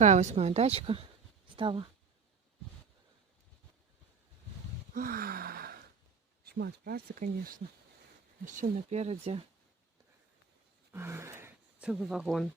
Такая ось моя дачка стала. Шмат праці, звісно. А ще напереді цілий вагон